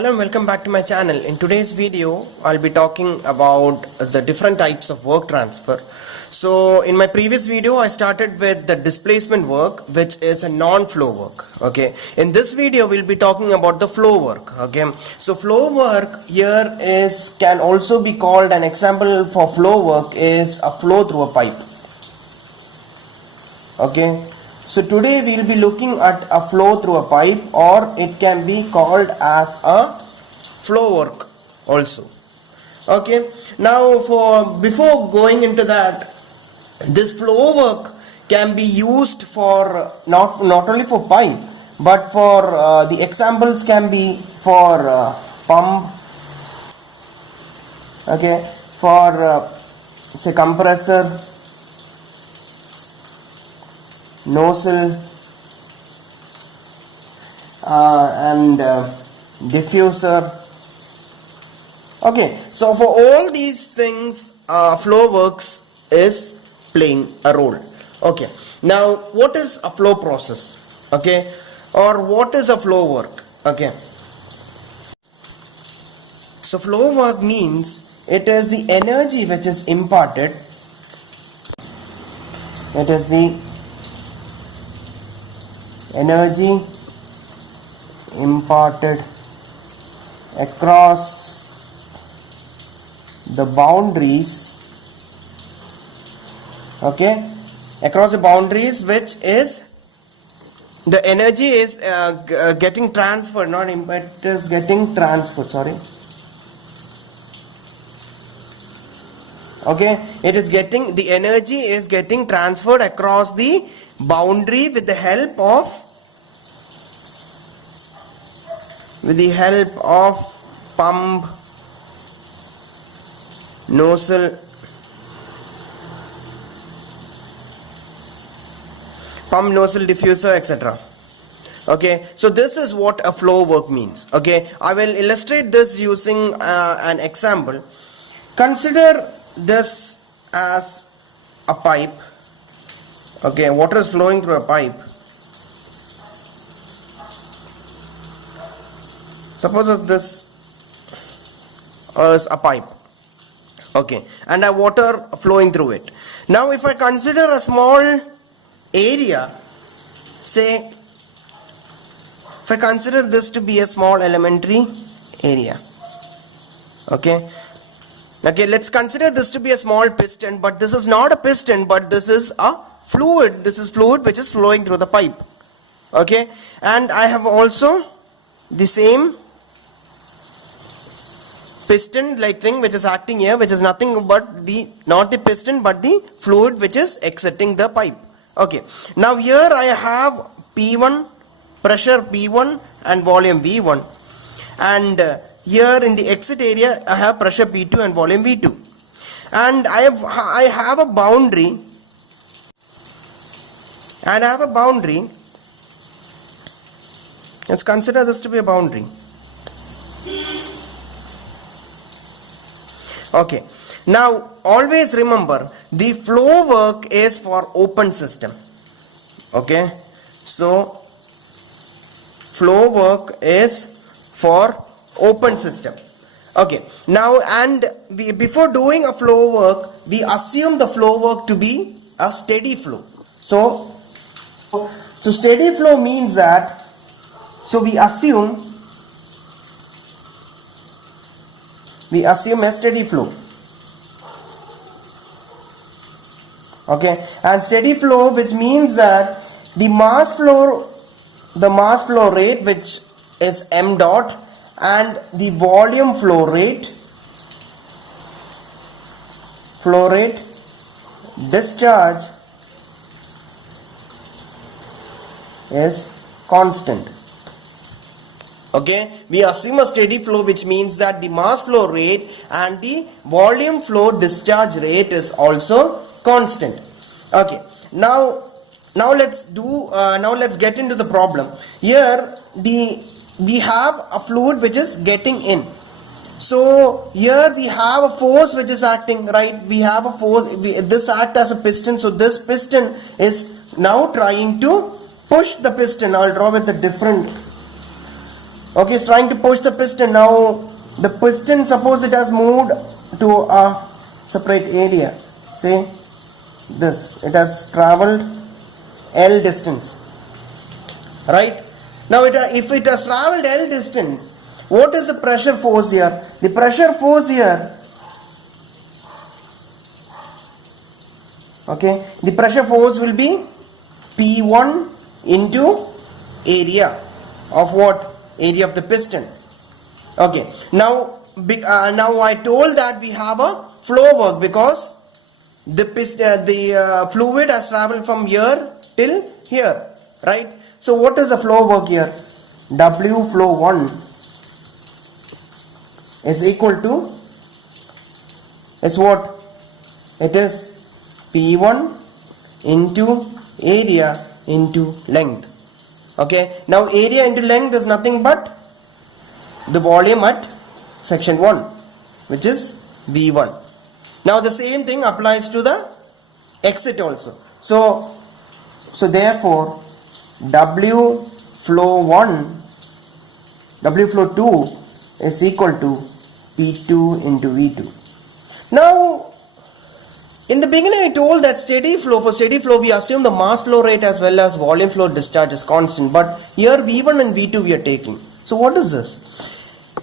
Hello and welcome back to my channel. In today's video, I'll be talking about the different types of work transfer. So in my previous video, I started with the displacement work, which is a non-flow work. Okay. In this video, we'll be talking about the flow work. Okay. So flow work here can also be called, an example for flow work is a flow through a pipe. Okay. So today we'll be looking at a flow through a pipe, or it can be called as a flow work also. Okay. Now before going into that, this flow work can be used for not only for pipe, but for the examples can be for pump, okay, for say compressor, nozzle, and diffuser. Okay, so for all these things, flow works is playing a role. Okay, now what is a flow process? Okay, or what is a flow work? Okay, so flow work means it is the energy which is imparted. It is the energy imparted across the boundaries, okay, across the boundaries, which is the energy is getting transferred, not it is getting transferred, sorry, okay, it is getting, the energy is getting transferred across the boundary with the help of pump, nozzle, diffuser, etc. Okay, so this is what a flow work means. Okay, I will illustrate this using an example. Consider this as a pipe. Okay, water is flowing through a pipe. Suppose if this is a pipe, okay, and a water flowing through it. Now if I consider a small area, say if I consider this to be a small elementary area, okay, let's consider this to be a small piston, but this is not a piston, but this is a fluid. This is fluid which is flowing through the pipe. Okay, and I have also the same piston like thing which is acting here, which is nothing but not the piston but the fluid which is exiting the pipe. Okay, now here I have P1, pressure P1 and volume V1, and here in the exit area I have pressure P2 and volume V2, and I have a boundary, let's consider this to be a boundary. Okay, now always remember the flow work is for open system. Okay, so flow work is for open system. Okay, now and before doing a flow work, we assume the flow work to be a steady flow. So steady flow means that, so we assume a steady flow. Okay, and steady flow, which means that the mass flow rate, which is m dot, and the volume flow rate discharge is constant. Okay, we assume a steady flow, which means that the mass flow rate and the volume flow discharge rate is also constant. Okay, now let's get into the problem. Here we have a fluid which is getting in. So here we have a force which is acting, right? We have a force, this acts as a piston, so this piston is now trying to push the piston. I'll draw with a different Okay, it's trying to push the piston. Now the piston, suppose it has moved to a separate area. Say this, it has traveled L distance. Right? Now if it has traveled L distance, what is the pressure force here? The pressure force here, okay, the pressure force will be P1 into area of what? Area of the piston. Okay, now I told that we have a flow work because the fluid has traveled from here till here, right? So what is the flow work here? W flow 1 is equal to, is what? It is P1 into area into length. Okay, now area into length is nothing but the volume at section 1, which is V1. Now the same thing applies to the exit also. So therefore W flow 2 is equal to P2 into V2. Now in the beginning I told that for steady flow we assume the mass flow rate as well as volume flow discharge is constant, but here V1 and V2 we are taking. So what is this?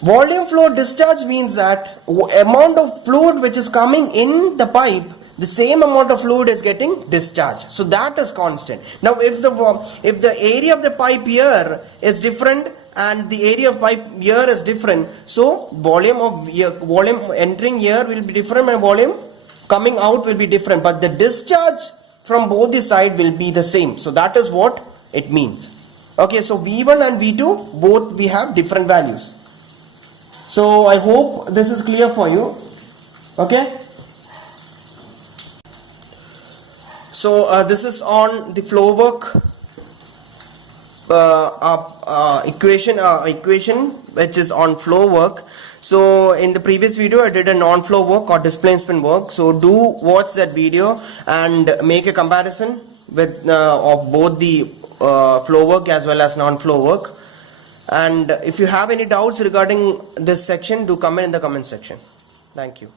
Volume flow discharge means that amount of fluid which is coming in the pipe, the same amount of fluid is getting discharged. So that is constant. Now if the area of the pipe here is different and the area of pipe here is different, so volume entering here will be different and volume coming out will be different, but the discharge from both the side will be the same. So that is what it means. Okay, so V1 and V2 both we have different values. So I hope this is clear for you. Okay, so this is on the flow work equation which is on flow work. So in the previous video I did a non-flow work or displacement work. So do watch that video and make a comparison with of both the flow work as well as non-flow work. And if you have any doubts regarding this section, do comment in the comment section. Thank you.